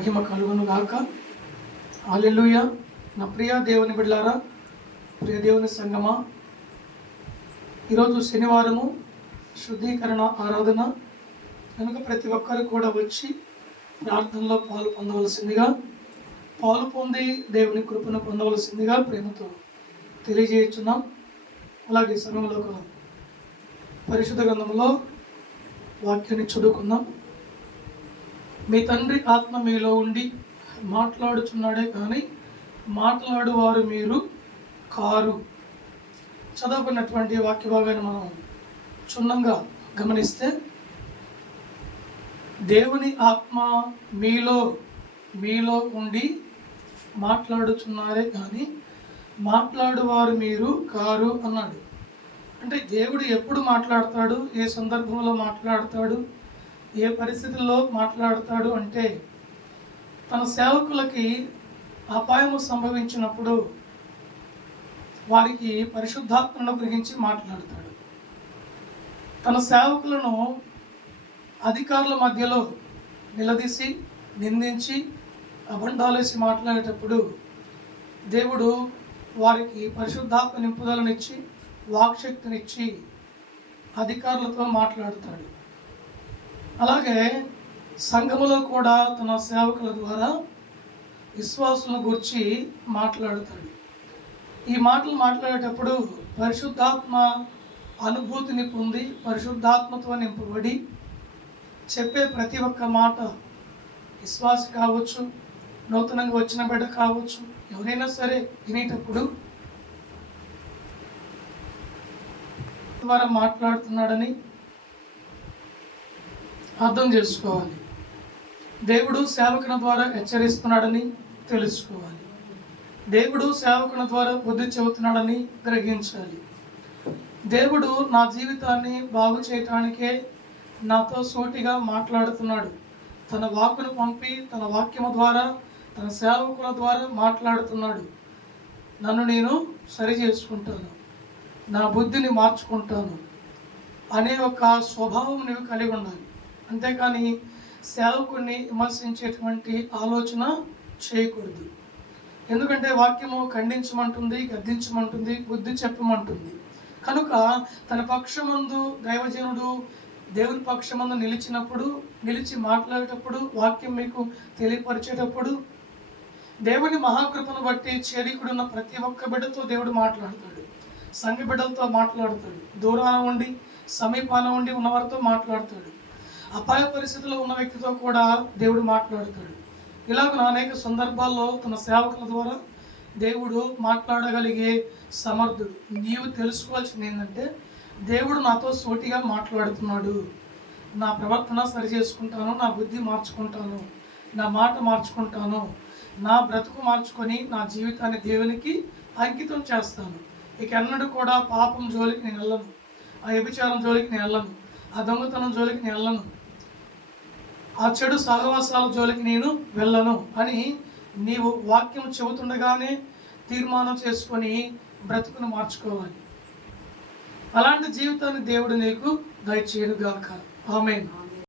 మహిమ కలుగును గాక. అల్లెలుయ నా ప్రియ దేవుని బిడ్డారా ప్రియ దేవుని సంగమా. ఈరోజు శనివారము శుద్ధీకరణ ఆరాధన. కనుక ప్రతి ఒక్కరు కూడా వచ్చి ప్రార్థనలో పాలు పొందవలసిందిగా పాలు పొంది దేవుని కృపను పొందవలసిందిగా ప్రేమతో తెలియజేస్తున్నాం. అలాగే సమయంలో ఒక పరిశుద్ధ గ్రంథంలో వాక్యాన్ని చదువుకుందాం. మీ తండ్రి ఆత్మ మీలో ఉండి మాట్లాడుచున్నాడే కానీ మాట్లాడువారు మీరు కారు. చదవకున్నటువంటి వాక్య భాగాన్ని మనం క్షుణ్ణంగా గమనిస్తే దేవుని ఆత్మ మీలో మీలో ఉండి మాట్లాడుచున్నారే కానీ మాట్లాడువారు మీరు కారు అన్నాడు. అంటే దేవుడు ఎప్పుడు మాట్లాడతాడు? ఏ సందర్భంలో మాట్లాడతాడు? ఏ పరిస్థితుల్లో మాట్లాడతాడు అంటే తన సేవకులకి అపాయము సంభవించినప్పుడు వారికి పరిశుద్ధాత్మను గ్రహించి మాట్లాడతాడు. తన సేవకులను అధికారుల మధ్యలో నిలదీసి నిందించి అబంధాలేసి మాట్లాడేటప్పుడు దేవుడు వారికి పరిశుద్ధాత్మ నింపుదలనిచ్చి వాక్శక్తినిచ్చి అధికారులతో మాట్లాడతాడు. అలాగే సంఘములో కూడా తన సేవకుల ద్వారా విశ్వాసులను గురించి మాట్లాడతాడు. ఈ మాటలు మాట్లాడేటప్పుడు పరిశుద్ధాత్మ అనుభూతిని పొంది పరిశుద్ధాత్మతో నింపబడి చెప్పే ప్రతి ఒక్క మాట విశ్వాస కావచ్చు నూతనంగా వచ్చిన బిడ్డ కావచ్చు ఎవరైనా సరే వినేటప్పుడు ద్వారా మాట్లాడుతున్నాడని అర్థం చేసుకోవాలి. దేవుడు సేవకుని ద్వారా హెచ్చరిస్తున్నాడని తెలుసుకోవాలి. దేవుడు సేవకుని ద్వారా బుద్ధి చెబుతున్నాడని గ్రహించాలి. దేవుడు నా జీవితాన్ని బాగు చేయటానికే నాతో సూటిగా మాట్లాడుతున్నాడు. తన వాక్కును పంపి తన వాక్యము ద్వారా తన సేవకుల ద్వారా మాట్లాడుతున్నాడు. నన్ను నేను సరి చేసుకుంటాను. నా బుద్ధిని మార్చుకుంటాను. అనే ఒక స్వభావం నువ్వు కలిగి ఉండాలి. అంతేకాని సేవకుని విమర్శించేటువంటి ఆలోచన చేయకూడదు. ఎందుకంటే వాక్యము ఖండించమంటుంది గద్దించమంటుంది బుద్ధి చెప్పమంటుంది. కనుక తన పక్షమందు దైవజనుడు దేవుని పక్షమందు నిలిచినప్పుడు నిలిచి మాట్లాడేటప్పుడు వాక్యం మీకు తెలియపరిచేటప్పుడు దేవుని మహాకృపను బట్టి చేరికుడున్న ప్రతి ఒక్క బిడ్డతో దేవుడు మాట్లాడతాడు. సంఘ బిడ్డలతో మాట్లాడతాడు. దూరాన ఉండి సమీపాన ఉండి ఉన్నవారితో మాట్లాడతాడు. అపాయ పరిస్థితిలో ఉన్న వ్యక్తితో కూడా దేవుడు మాట్లాడుతాడు. ఇలాగ అనేక సందర్భాల్లో తన సేవకుల ద్వారా దేవుడు మాట్లాడగలిగే సమర్థుడు. నీవు తెలుసుకోవాల్సింది ఏంటంటే దేవుడు నాతో సోటిగా మాట్లాడుతున్నాడు. నా ప్రవర్తన సరి చేసుకుంటాను నా బుద్ధి మార్చుకుంటాను నా మాట మార్చుకుంటాను నా బ్రతుకు మార్చుకొని నా జీవితాన్ని దేవునికి అంకితం చేస్తాను. ఇక ఎన్నడూ కూడా పాపం జోలికి నేను వెళ్ళను. ఆ వ్యభిచారం జోలికి నేను వెళ్ళను. ఆ దొంగతనం జోలికి నేను వెళ్ళను. ఆ చెడు సహవాసాల జోలికి నేను వెళ్ళను అని నీవు వాక్యం చెబుతుండగానే తీర్మానం చేసుకొని బ్రతుకును మార్చుకోవాలి. అలాంటి జీవితాన్ని దేవుడు నీకు దయచేయనుగాక. ఆమెన్.